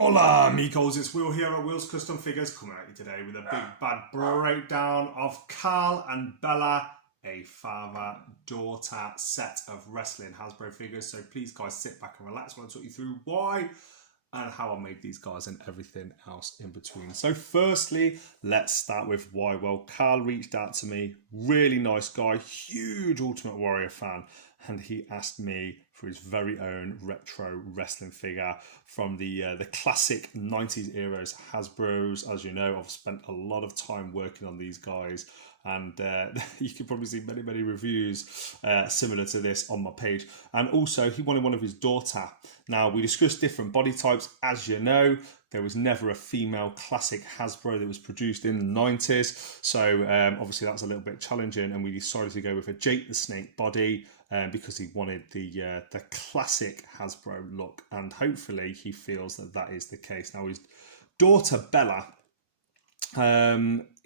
Hola amigos, it's Will here at Will's Custom Figures coming at you today with a big bad breakdown of Karl and Bella, a father-daughter set of wrestling Hasbro figures. So please guys sit back and relax while I talk you through why and how I made these guys and everything else in between. So firstly, let's start with why. Well, Karl reached out to me, really nice guy, huge Ultimate Warrior fan, and he asked me for his very own retro wrestling figure from the classic 90s eras Hasbros. As you know, I've spent a lot of time working on these guys, and you can probably see many reviews similar to this on my page. And also he wanted one of his daughter. Now, we discussed different body types. As you know, there was never a female classic Hasbro that was produced in the 90s, so obviously that's a little bit challenging, and we decided to go with a Jake the Snake body because he wanted the classic Hasbro look, and hopefully he feels that that is the case. Now, his daughter Bella,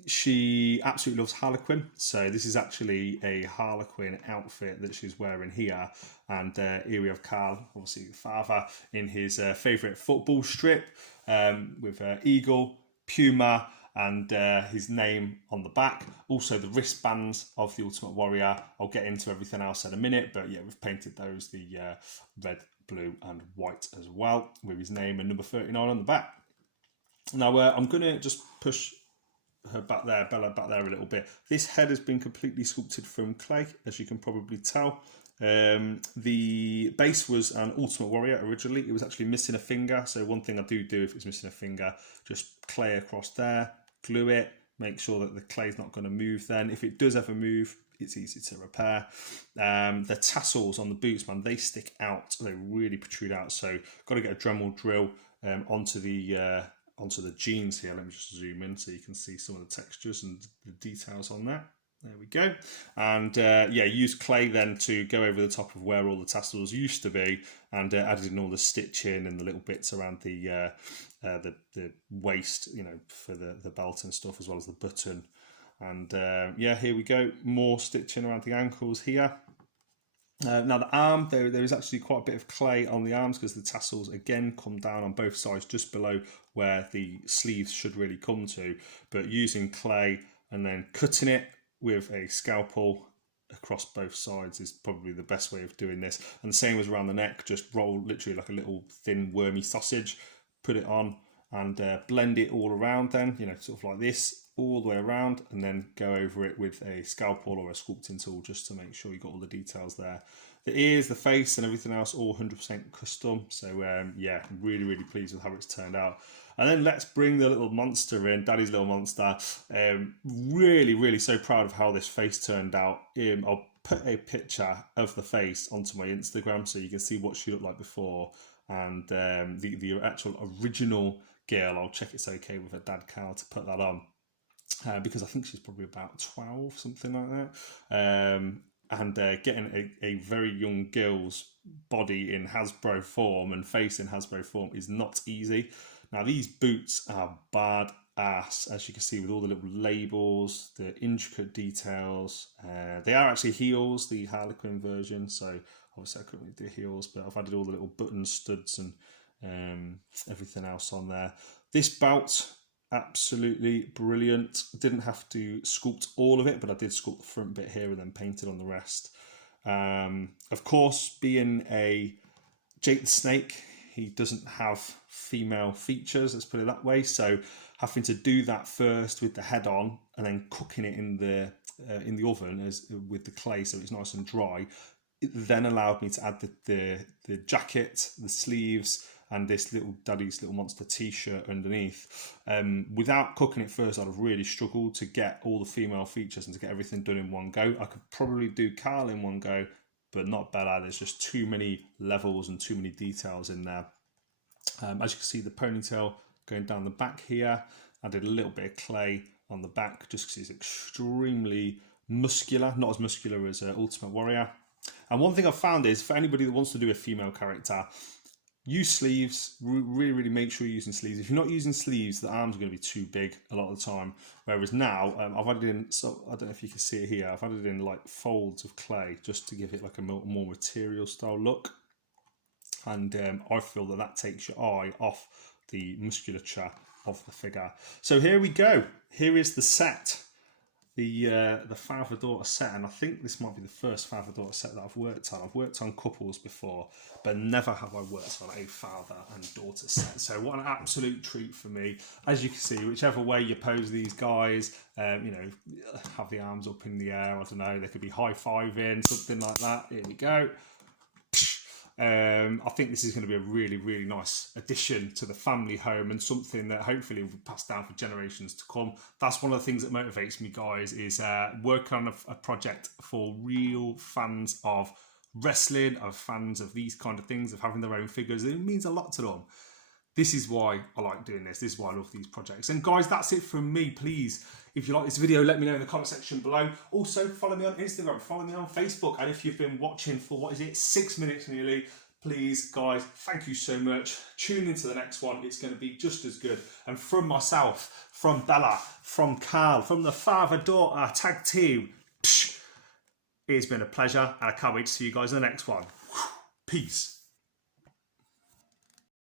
she absolutely loves Harlequin, so this is actually a Harlequin outfit that she's wearing here. And here we have Karl, obviously the father, in his favourite football strip with eagle, puma, and his name on the back. Also the wristbands of the Ultimate Warrior. I'll get into everything else in a minute, but yeah, we've painted those the red, blue and white as well, with his name and number 39 on the back. Now, I'm going to just push her back there, Bella back there a little bit. This head has been completely sculpted from clay, as you can probably tell. The base was an Ultimate Warrior originally. It was actually missing a finger, so one thing I do if it's missing a finger, just clay across there, glue it, make sure that the clay's not going to move then. If it does ever move, it's easy to repair. The tassels on the boots, man, they stick out. They really protrude out, so got to get a Dremel drill onto the jeans here. Let me just zoom in so you can see some of the textures and the details on that. There we go. And yeah, use clay then to go over the top of where all the tassels used to be, and added in all the stitching and the little bits around the waist, you know, for the belt and stuff, as well as the button. And yeah, here we go. More stitching around the ankles here. Now the arm, there is actually quite a bit of clay on the arms because the tassels again come down on both sides just below where the sleeves should really come to, but using clay and then cutting it with a scalpel across both sides is probably the best way of doing this. And the same as around the neck, just roll literally like a little thin wormy sausage, put it on and blend it all around then, you know, sort of like this, all the way around, and then go over it with a scalpel or a sculpting tool just to make sure you got all the details there. The ears, the face and everything else, all 100% custom. So yeah, really pleased with how it's turned out. And then let's bring the little monster in, Daddy's little monster. Really so proud of how this face turned out. I'll put a picture of the face onto my Instagram so you can see what she looked like before, and the actual original girl. I'll check it's okay with her dad Karl to put that on. Because I think she's probably about 12, something like that. And getting a very young girl's body in Hasbro form and face in Hasbro form is not easy. Now, these boots are badass, as you can see, with all the little labels, the intricate details. They are actually heels, the Harlequin version, so obviously I couldn't really do heels, but I've added all the little button studs and everything else on there. This belt, absolutely brilliant. Didn't have to sculpt all of it, but I did sculpt the front bit here and then painted on the rest. Of course, being a Jake the Snake, he doesn't have female features, let's put it that way, so having to do that first with the head on and then cooking it in the oven with the clay so it's nice and dry, it then allowed me to add the jacket, the sleeves, and this little Daddy's Little Monster t-shirt underneath. Without cooking it first, I'd have really struggled to get all the female features and to get everything done in one go. I could probably do Karl in one go, but not Bella. There's just too many levels and too many details in there. As you can see, the ponytail going down the back here. I did a little bit of clay on the back just because it's extremely muscular, not as muscular as Ultimate Warrior. And one thing I've found is, for anybody that wants to do a female character, use sleeves. Really make sure you're using sleeves. If you're not using sleeves, the arms are going to be too big a lot of the time. Whereas now, I've added in, so I don't know if you can see it here, I've added in like folds of clay just to give it like a more material style look. And I feel that that takes your eye off the musculature of the figure. So here we go. Here is the set, the father-daughter set, and I think this might be the first father-daughter set that I've worked on. I've worked on couples before, but never have I worked on a father and daughter set. So what an absolute treat for me. As you can see, whichever way you pose these guys, you know, have the arms up in the air, I don't know, they could be high-fiving, something like that. Here we go. I think this is going to be a really, really nice addition to the family home, and something that hopefully will be passed down for generations to come. That's one of the things that motivates me, guys, is working on a project for real fans of wrestling, of fans of these kind of things, of having their own figures. It means a lot to them. This is why I like doing this. This is why I love these projects. And guys, that's it from me. Please, if you like this video, let me know in the comment section below. Also, follow me on Instagram, follow me on Facebook. And if you've been watching for, 6 minutes nearly, please, guys, thank you so much. Tune into the next one. It's going to be just as good. And from myself, from Bella, from Karl, from the father-daughter tag team, it's been a pleasure. And I can't wait to see you guys in the next one. Peace.